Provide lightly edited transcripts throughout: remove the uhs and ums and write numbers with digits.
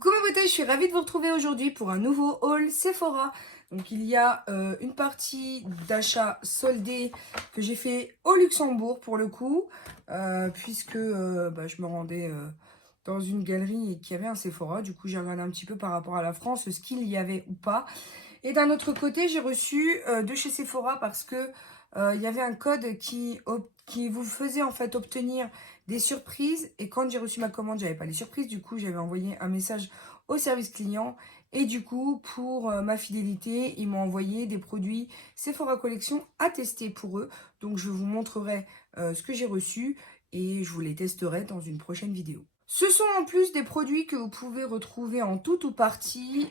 Coucou mes beautés, je suis ravie de vous retrouver aujourd'hui pour un nouveau haul Sephora. Donc il y a une partie d'achat soldé que j'ai fait au Luxembourg pour le coup, puisque je me rendais dans une galerie et qu'il y avait un Sephora. Du coup j'ai regardé un petit peu par rapport à la France ce qu'il y avait ou pas. Et d'un autre côté j'ai reçu de chez Sephora parce que il y avait un code qui vous faisait en fait obtenir des surprises. Et quand j'ai reçu ma commande, j'avais pas les surprises. Du coup, j'avais envoyé un message au service client. Et du coup, pour ma fidélité, ils m'ont envoyé des produits Sephora Collection à tester pour eux. Donc, je vous montrerai ce que j'ai reçu et je vous les testerai dans une prochaine vidéo. Ce sont en plus des produits que vous pouvez retrouver en tout ou partie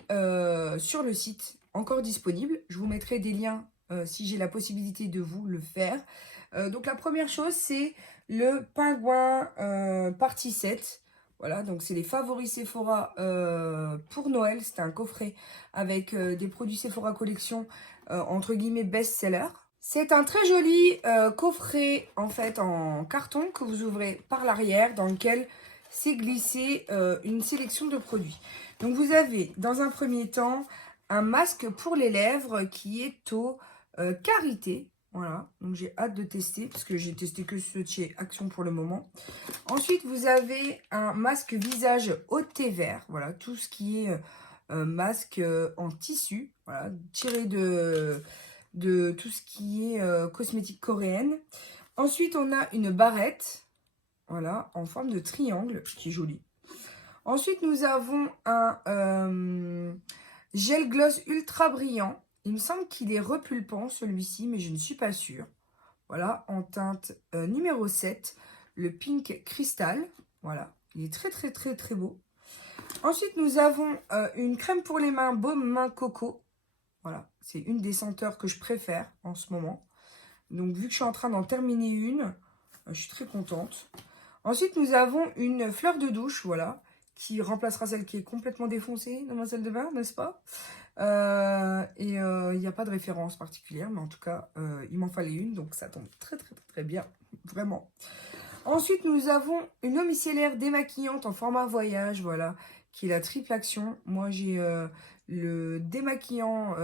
sur le site, encore disponible. Je vous mettrai des liens si j'ai la possibilité de vous le faire. Donc la première chose, c'est le pingouin partie 7. Voilà, donc c'est les favoris Sephora pour Noël. C'est un coffret avec des produits Sephora Collection, entre guillemets best-seller. C'est un très joli coffret en fait en carton que vous ouvrez par l'arrière, dans lequel c'est glissé une sélection de produits. Donc vous avez dans un premier temps un masque pour les lèvres qui est au karité. Voilà, donc j'ai hâte de tester parce que j'ai testé que ce de chez Action pour le moment. Ensuite, vous avez un masque visage au thé vert. Voilà, tout ce qui est masque en tissu. Voilà, tiré de tout ce qui est cosmétique coréenne. Ensuite, on a une barrette. Voilà, en forme de triangle, qui est jolie. Ensuite, nous avons un gel gloss ultra brillant. Il me semble qu'il est repulpant celui-ci, mais je ne suis pas sûre. Voilà, en teinte numéro 7, le Pink Crystal. Voilà, il est très très très très beau. Ensuite, nous avons une crème pour les mains Baume Main Coco. Voilà, c'est une des senteurs que je préfère en ce moment. Donc, vu que je suis en train d'en terminer une, je suis très contente. Ensuite, nous avons une fleur de douche, voilà, qui remplacera celle qui est complètement défoncée dans ma salle de bain, n'est-ce pas? Il n'y a pas de référence particulière, mais en tout cas, il m'en fallait une, donc ça tombe très très très, très bien, vraiment. Ensuite, nous avons une eau micellaire démaquillante en format voyage, voilà, qui est la triple action. Moi, j'ai le démaquillant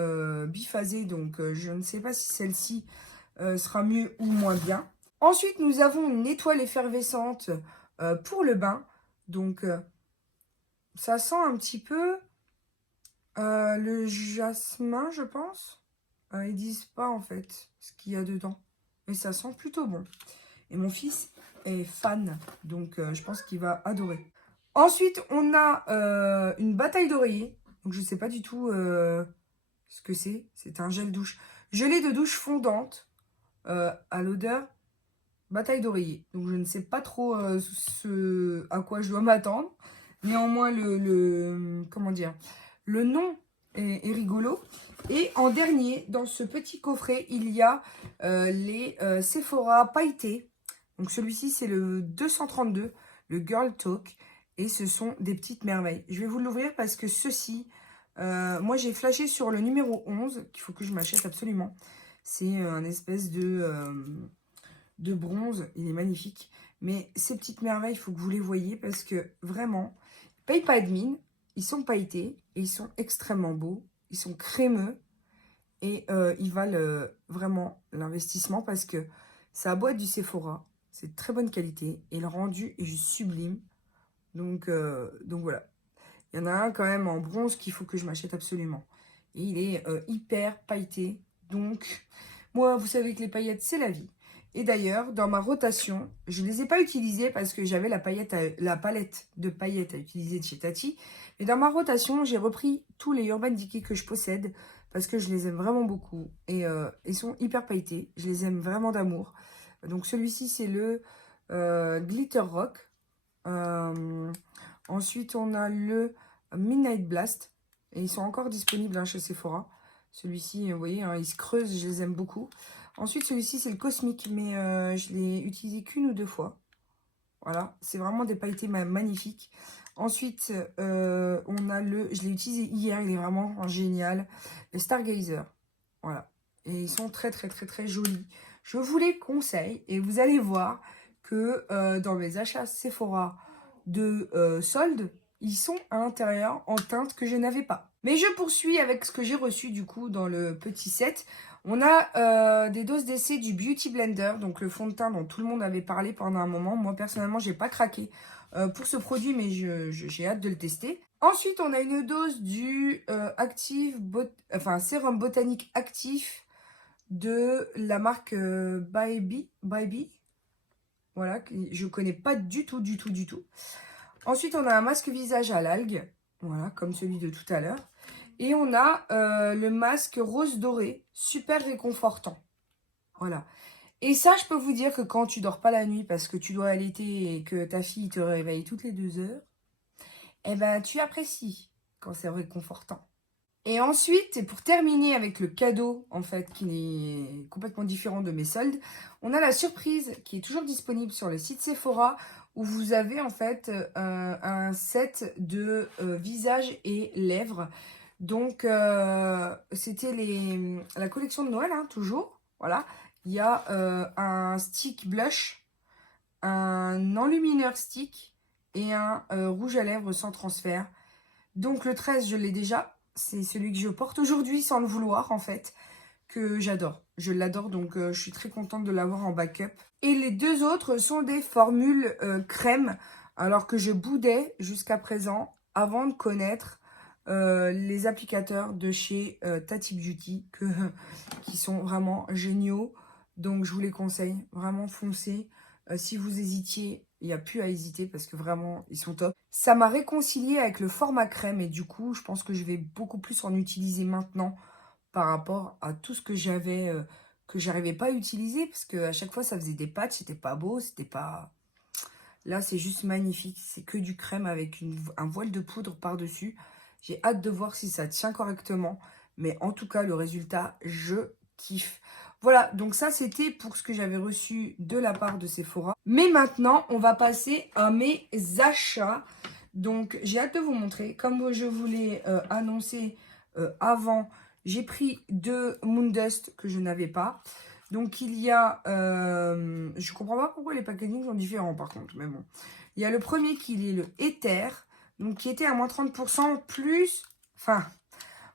biphasé, donc je ne sais pas si celle-ci sera mieux ou moins bien. Ensuite, nous avons une étoile effervescente pour le bain. Donc, ça sent un petit peu le jasmin, je pense. Ils disent pas, en fait, ce qu'il y a dedans. Mais ça sent plutôt bon. Et mon fils est fan. Donc, je pense qu'il va adorer. Ensuite, on a une bataille d'oreiller. Donc, je ne sais pas du tout ce que c'est. C'est un gel douche. Gelée de douche fondante à l'odeur bataille d'oreiller. Donc je ne sais pas trop ce à quoi je dois m'attendre. Néanmoins, comment dire, le nom est rigolo. Et en dernier, dans ce petit coffret, il y a les Sephora pailletés. Donc celui-ci, c'est le 232, le Girl Talk. Et ce sont des petites merveilles. Je vais vous l'ouvrir parce que ceci, moi j'ai flashé sur le numéro 11, qu'il faut que je m'achète absolument. C'est un espèce de bronze, il est magnifique. Mais ces petites merveilles, il faut que vous les voyez parce que vraiment, ils ne payent pas de mine, ils sont pailletés et ils sont extrêmement beaux, ils sont crémeux et ils valent vraiment l'investissement parce que ça a beau être du Sephora, c'est de très bonne qualité et le rendu est juste sublime. Donc voilà, il y en a un quand même en bronze qu'il faut que je m'achète absolument. Et il est hyper pailleté, donc moi, vous savez que les paillettes, c'est la vie. Et d'ailleurs, dans ma rotation, je ne les ai pas utilisées parce que j'avais la palette de paillettes à utiliser de chez Tati. Mais dans ma rotation, j'ai repris tous les Urban Decay que je possède parce que je les aime vraiment beaucoup. Et ils sont hyper pailletés. Je les aime vraiment d'amour. Donc celui-ci, c'est le Glitter Rock. Ensuite, on a le Midnight Blast. Et ils sont encore disponibles chez Sephora. Celui-ci, vous voyez, il se creuse, je les aime beaucoup. Ensuite, celui-ci, c'est le Cosmic, mais je l'ai utilisé qu'une ou deux fois. Voilà, c'est vraiment des pailletés magnifiques. Ensuite, on a je l'ai utilisé hier, il est vraiment génial. Le Stargazer, voilà. Et ils sont très, très, très, très jolis. Je vous les conseille et vous allez voir que dans mes achats Sephora de soldes, ils sont à l'intérieur en teinte que je n'avais pas. Mais je poursuis avec ce que j'ai reçu du coup dans le petit set. On a des doses d'essai du Beauty Blender, donc le fond de teint dont tout le monde avait parlé pendant un moment. Moi personnellement, j'ai pas craqué pour ce produit, mais j'ai hâte de le tester. Ensuite, on a une dose du sérum botanique actif de la marque By Bee. Voilà, je connais pas du tout. Ensuite, on a un masque visage à l'algue, voilà, comme celui de tout à l'heure. Et on a le masque rose doré, super réconfortant. Voilà. Et ça, je peux vous dire que quand tu dors pas la nuit parce que tu dois allaiter et que ta fille te réveille toutes les 2 heures, eh ben, tu apprécies quand c'est réconfortant. Et ensuite, et pour terminer avec le cadeau, en fait, qui est complètement différent de mes soldes, on a la surprise qui est toujours disponible sur le site Sephora, où vous avez en fait un set de visage et lèvres. Donc, c'était la collection de Noël, hein, toujours. Voilà. Il y a un stick blush, un enlumineur stick et un rouge à lèvres sans transfert. Donc, le 13, je l'ai déjà. C'est celui que je porte aujourd'hui sans le vouloir en fait, que j'adore. Je l'adore donc je suis très contente de l'avoir en backup. Et les 2 autres sont des formules crème, alors que je boudais jusqu'à présent avant de connaître les applicateurs de chez Tati Beauty qui sont vraiment géniaux. Donc je vous les conseille, vraiment foncez. Si vous hésitiez, il n'y a plus à hésiter parce que vraiment, ils sont top. Ça m'a réconcilié avec le format crème et du coup, je pense que je vais beaucoup plus en utiliser maintenant par rapport à tout ce que j'avais, que j'arrivais pas à utiliser parce qu'à chaque fois, ça faisait des patchs, c'était pas beau, c'était pas... Là, c'est juste magnifique. C'est que du crème avec un voile de poudre par-dessus. J'ai hâte de voir si ça tient correctement. Mais en tout cas, le résultat, je kiffe. Voilà, donc ça, c'était pour ce que j'avais reçu de la part de Sephora. Mais maintenant, on va passer à mes achats. Donc, j'ai hâte de vous montrer. Comme je vous l'ai annoncé avant, j'ai pris 2 Moondust que je n'avais pas. Donc, il y a... je comprends pas pourquoi les packagings sont différents, par contre. Mais bon. Il y a le premier qui est le Ether. Donc, qui était à moins 30% plus... Enfin,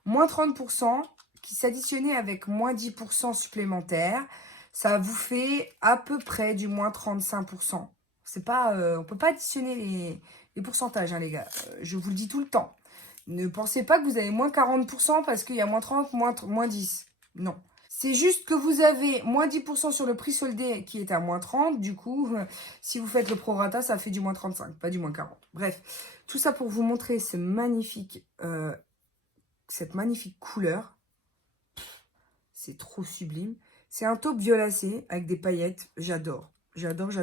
moins 30% qui s'additionnait avec moins 10% supplémentaire. Ça vous fait à peu près du moins 35%. C'est pas... on peut pas additionner les pourcentages, hein, les gars. Je vous le dis tout le temps. Ne pensez pas que vous avez moins 40% parce qu'il y a moins 30, moins 10. Non. C'est juste que vous avez moins 10% sur le prix soldé qui est à moins 30. Du coup, si vous faites le prorata, ça fait du moins 35, pas du moins 40. Bref, tout ça pour vous montrer cette magnifique couleur. C'est trop sublime. C'est un taupe violacé avec des paillettes. J'adore. J'adore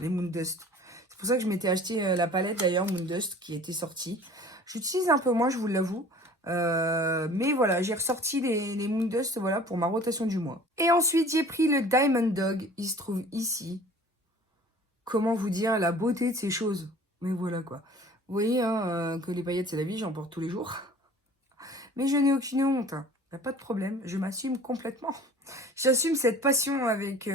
les Moondust. C'est pour ça que je m'étais acheté la palette d'ailleurs Moondust qui était sortie. J'utilise un peu moins, je vous l'avoue. Mais voilà, j'ai ressorti les Moondust voilà, pour ma rotation du mois. Et ensuite, j'ai pris le Diamond Dog. Il se trouve ici. Comment vous dire la beauté de ces choses. Mais voilà quoi. Vous voyez hein, que les paillettes, c'est la vie, j'en porte tous les jours. Mais je n'ai aucune honte. Il n'y a pas de problème. Je m'assume complètement. J'assume cette passion avec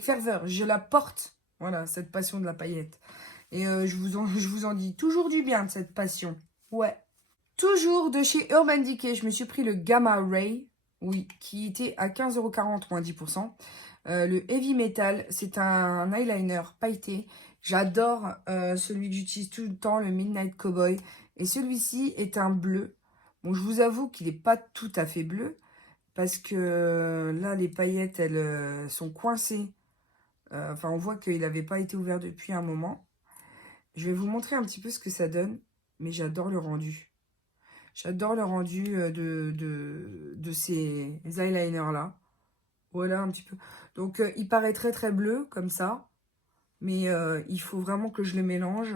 ferveur. Je la porte. Voilà, cette passion de la paillette. Et je vous en dis toujours du bien de cette passion. Ouais. Toujours de chez Urban Decay, je me suis pris le Gamma Ray, oui, qui était à 15,40 € moins 10%. Le Heavy Metal, c'est un eyeliner pailleté. J'adore celui que j'utilise tout le temps, le Midnight Cowboy. Et celui-ci est un bleu. Bon, je vous avoue qu'il n'est pas tout à fait bleu, parce que là, les paillettes, elles sont coincées. Enfin, on voit qu'il n'avait pas été ouvert depuis un moment. Je vais vous montrer un petit peu ce que ça donne, mais j'adore le rendu. J'adore le rendu de ces eyeliners-là. Voilà un petit peu. Donc, il paraît très très bleu, comme ça. Mais il faut vraiment que je le mélange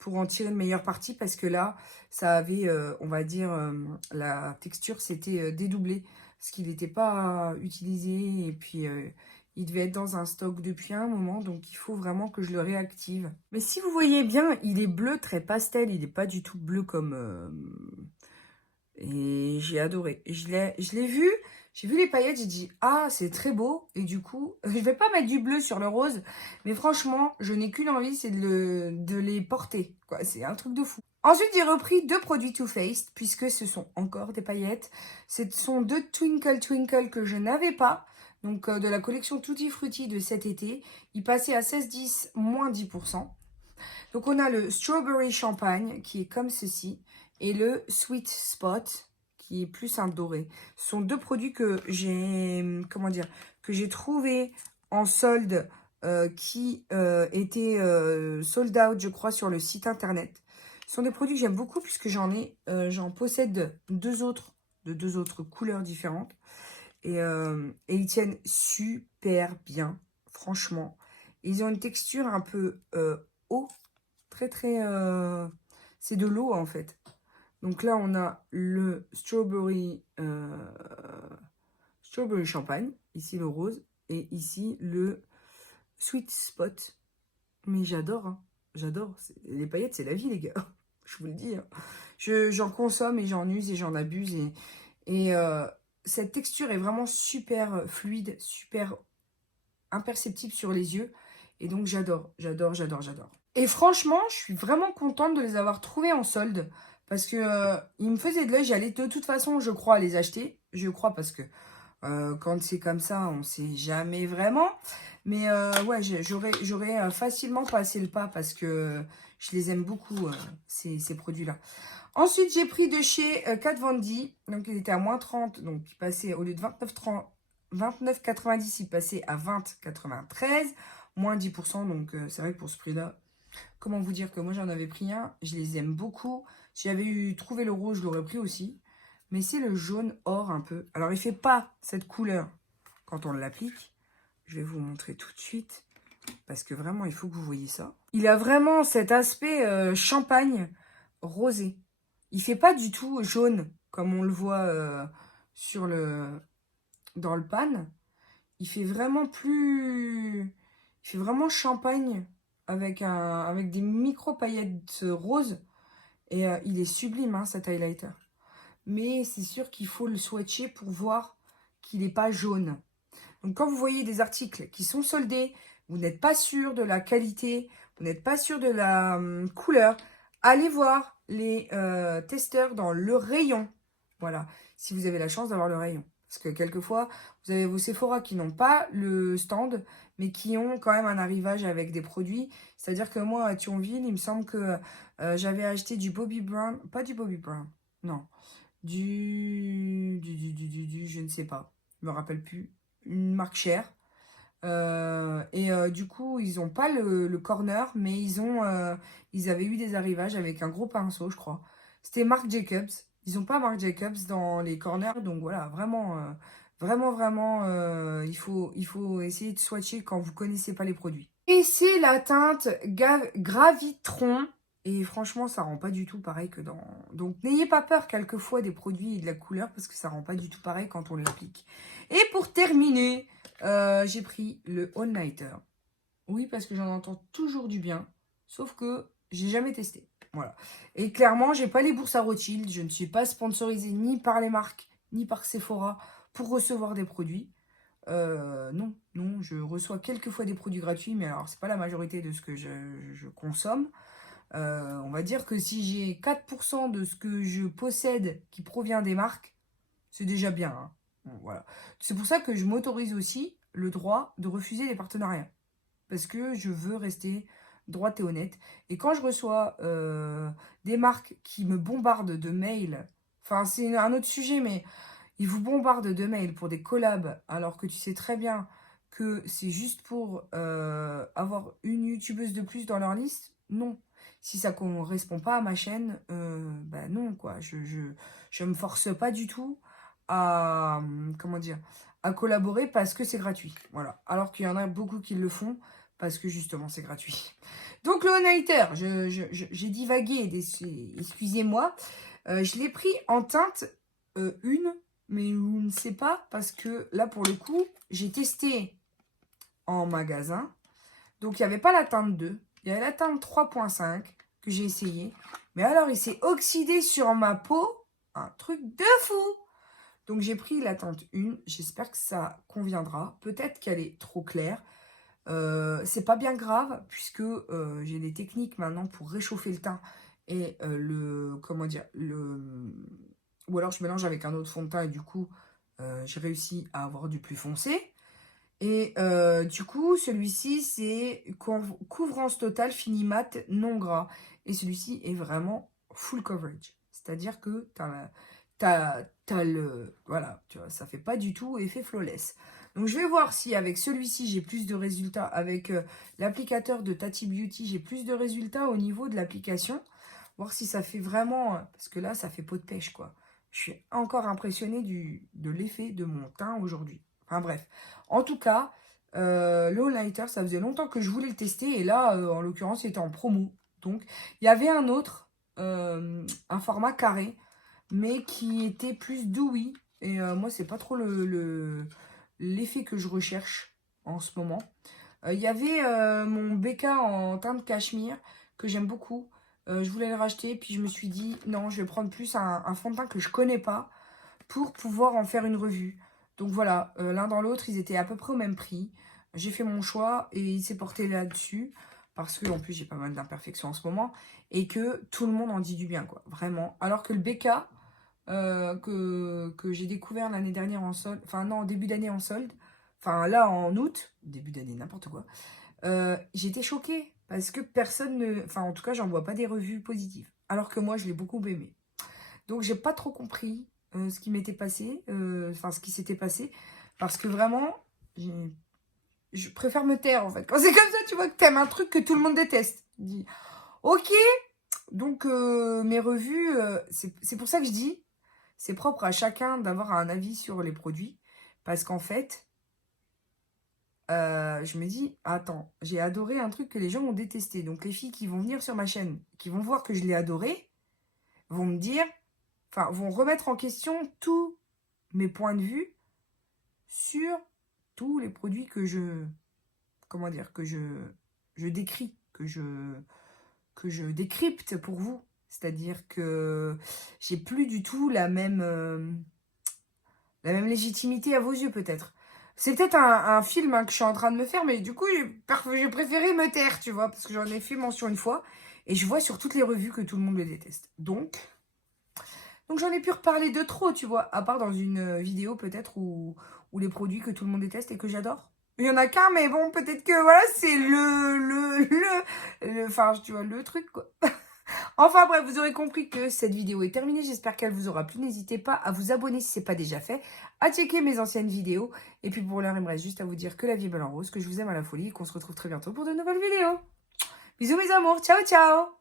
pour en tirer une meilleure partie. Parce que là, ça avait, on va dire, la texture s'était dédoublée. Parce qu'il n'était pas utilisé. Et puis, il devait être dans un stock depuis un moment. Donc, il faut vraiment que je le réactive. Mais si vous voyez bien, il est bleu très pastel. Il n'est pas du tout bleu comme... Et j'ai adoré. Je l'ai vu, j'ai vu les paillettes, j'ai dit, ah, c'est très beau. Et du coup, je vais pas mettre du bleu sur le rose, mais franchement, je n'ai qu'une envie, c'est de les porter, quoi. C'est un truc de fou. Ensuite, j'ai repris 2 produits Too Faced, puisque ce sont encore des paillettes. Ce sont 2 Twinkle Twinkle que je n'avais pas, donc de la collection Tutti Frutti de cet été. Ils passaient à 16,10, moins 10%. Donc, on a le Strawberry Champagne, qui est comme ceci, et le Sweet Spot, qui est plus un doré. Ce sont 2 produits que j'ai, comment dire, que j'ai trouvé en solde, qui étaient sold out, je crois, sur le site internet. Ce sont des produits que j'aime beaucoup, puisque j'en possède 2 autres, de 2 autres couleurs différentes. Et ils tiennent super bien, franchement. Ils ont une texture un peu eau, très très... c'est de l'eau en fait. Donc là, on a le strawberry champagne, ici le rose, et ici le sweet spot. Mais j'adore, hein. J'adore. Les paillettes, c'est la vie, les gars. Je vous le dis, hein. J'en consomme et j'en use et j'en abuse. Et cette texture est vraiment super fluide, super imperceptible sur les yeux. Et donc, j'adore, j'adore, j'adore, j'adore. Et franchement, je suis vraiment contente de les avoir trouvés en solde. Parce que ils me faisaient de l'œil. J'allais de toute façon, je crois, les acheter. Je crois parce que quand c'est comme ça, on ne sait jamais vraiment. Mais ouais, j'aurais facilement passé le pas parce que je les aime beaucoup, ces produits-là. Ensuite, j'ai pris de chez Kat Von D. Donc, il était à moins 30. Donc, il passait au lieu de 29,90, il passait à 20,93. Moins 10%. Donc, c'est vrai que pour ce prix-là, comment vous dire que moi, j'en avais pris un. Je les aime beaucoup. Si j'avais trouvé le rouge, je l'aurais pris aussi. Mais c'est le jaune or un peu. Alors, il ne fait pas cette couleur quand on l'applique. Je vais vous montrer tout de suite. Parce que vraiment, il faut que vous voyez ça. Il a vraiment cet aspect champagne rosé. Il fait pas du tout jaune, comme on le voit dans le pan. Il fait vraiment plus... Il fait vraiment champagne avec des micro-paillettes roses. Et il est sublime, hein, cet highlighter. Mais c'est sûr qu'il faut le swatcher pour voir qu'il n'est pas jaune. Donc, quand vous voyez des articles qui sont soldés, vous n'êtes pas sûr de la qualité, vous n'êtes pas sûr de la couleur, allez voir les testeurs dans le rayon. Voilà, si vous avez la chance d'avoir le rayon. Parce que quelquefois, vous avez vos Sephora qui n'ont pas le stand, mais qui ont quand même un arrivage avec des produits. C'est-à-dire que moi, à Thionville, il me semble que j'avais acheté du Bobbi Brown. Pas du Bobbi Brown, non. Je ne sais pas. Je me rappelle plus. Une marque chère. Du coup, ils n'ont pas le corner, mais ils avaient eu des arrivages avec un gros pinceau, je crois. C'était Marc Jacobs. Ils n'ont pas Marc Jacobs dans les corners, donc voilà, vraiment, vraiment, il faut essayer de swatcher quand vous ne connaissez pas les produits. Et c'est la teinte Gravitron. Et franchement, ça rend pas du tout pareil que dans... Donc, n'ayez pas peur quelquefois des produits et de la couleur, parce que ça rend pas du tout pareil quand on l'applique. Et pour terminer... j'ai pris le All Nighter. Oui, parce que j'en entends toujours du bien. Sauf que j'ai jamais testé. Voilà. Et clairement, j'ai pas les bourses à Rothschild. Je ne suis pas sponsorisée ni par les marques, ni par Sephora pour recevoir des produits. Non, je reçois quelquefois des produits gratuits, mais alors, c'est pas la majorité de ce que je consomme. On va dire que si j'ai 4% de ce que je possède qui provient des marques, c'est déjà bien, hein. Bon, voilà. C'est pour ça que je m'autorise aussi le droit de refuser les partenariats. Parce que je veux rester droite et honnête. Et quand je reçois des marques qui me bombardent de mails, enfin c'est un autre sujet, mais ils vous bombardent de mails pour des collabs, alors que tu sais très bien que c'est juste pour avoir une youtubeuse de plus dans leur liste, non. Si ça ne correspond pas à ma chaîne, bah non, quoi. Je me force pas du tout à, comment dire, à collaborer parce que c'est gratuit. Voilà. Alors qu'il y en a beaucoup qui le font parce que justement c'est gratuit. Donc le All-Nighter, j'ai divagué, excusez-moi. Je l'ai pris en teinte 1, mais je ne sais pas parce que là pour le coup, j'ai testé en magasin. Donc il n'y avait pas la teinte 2, il y avait la teinte 3.5 que j'ai essayé. Mais alors il s'est oxydé sur ma peau. un truc de fou. Donc j'ai pris la teinte 1, j'espère que ça conviendra. Peut-être qu'elle est trop claire. C'est pas bien grave, puisque j'ai des techniques maintenant pour réchauffer le teint. Et comment dire, ou alors je mélange avec un autre fond de teint et du coup, j'ai réussi à avoir du plus foncé. Et du coup, celui-ci, c'est couvrance totale, fini mat, non gras. Et celui-ci est vraiment full coverage. C'est-à-dire que t'as le... Voilà, tu vois, ça fait pas du tout effet flawless. Donc, je vais voir si avec celui-ci, j'ai plus de résultats. Avec l'applicateur de Tati Beauty, j'ai plus de résultats au niveau de l'application. Voir si ça fait vraiment... Parce que là, ça fait peau de pêche, quoi. Je suis encore impressionnée de l'effet de mon teint aujourd'hui. Enfin, bref. En tout cas, le All-Nighter, ça faisait longtemps que je voulais le tester. Et là, en l'occurrence, il était en promo. Donc, il y avait un autre, un format carré, mais qui était plus dewy. Et moi, c'est pas trop l'effet que je recherche en ce moment. Il y avait mon BK en teint de cachemire, que j'aime beaucoup. Je voulais le racheter, puis je me suis dit, non, je vais prendre plus un fond de teint que je connais pas pour pouvoir en faire une revue. Donc voilà, l'un dans l'autre, ils étaient à peu près au même prix. J'ai fait mon choix et il s'est porté là-dessus. Parce que en plus, j'ai pas mal d'imperfections en ce moment. Et que tout le monde en dit du bien, quoi. Vraiment. Alors que le BK, que j'ai découvert l'année dernière en solde. Enfin, non, en début d'année en solde. Enfin, là, en août. Début d'année, n'importe quoi. J'étais choquée. Parce que personne ne... Enfin, en tout cas, j'en vois pas des revues positives. Alors que moi, je l'ai beaucoup aimé. Donc, j'ai pas trop compris ce qui m'était passé, enfin ce qui s'était passé, parce que vraiment, je préfère me taire en fait. Quand c'est comme ça, tu vois que t'aimes un truc que tout le monde déteste. Je dis, ok, donc mes revues, c'est pour ça que je dis, c'est propre à chacun d'avoir un avis sur les produits, parce qu'en fait, je me dis, attends, j'ai adoré un truc que les gens ont détesté. Donc les filles qui vont venir sur ma chaîne, qui vont voir que je l'ai adoré, vont me dire, enfin, vont remettre en question tous mes points de vue sur tous les produits que comment dire, je décris, que je décrypte pour vous. C'est-à-dire que j'ai plus du tout la même légitimité à vos yeux, peut-être. C'est peut-être un film que je suis en train de me faire, mais du coup, j'ai préféré me taire, tu vois, parce que j'en ai fait mention une fois, et je vois sur toutes les revues que tout le monde le déteste. Donc j'en ai pu reparler de trop, tu vois, à part dans une vidéo peut-être où les produits que tout le monde déteste et que j'adore. Il y en a qu'un, mais bon, peut-être que voilà, c'est enfin, tu vois, le truc, quoi. Enfin bref, vous aurez compris que cette vidéo est terminée. J'espère qu'elle vous aura plu. N'hésitez pas à vous abonner si ce n'est pas déjà fait, à checker mes anciennes vidéos. Et puis pour l'heure, il me reste juste à vous dire que la vie est belle en rose, que je vous aime à la folie et qu'on se retrouve très bientôt pour de nouvelles vidéos. Bisous mes amours, ciao ciao.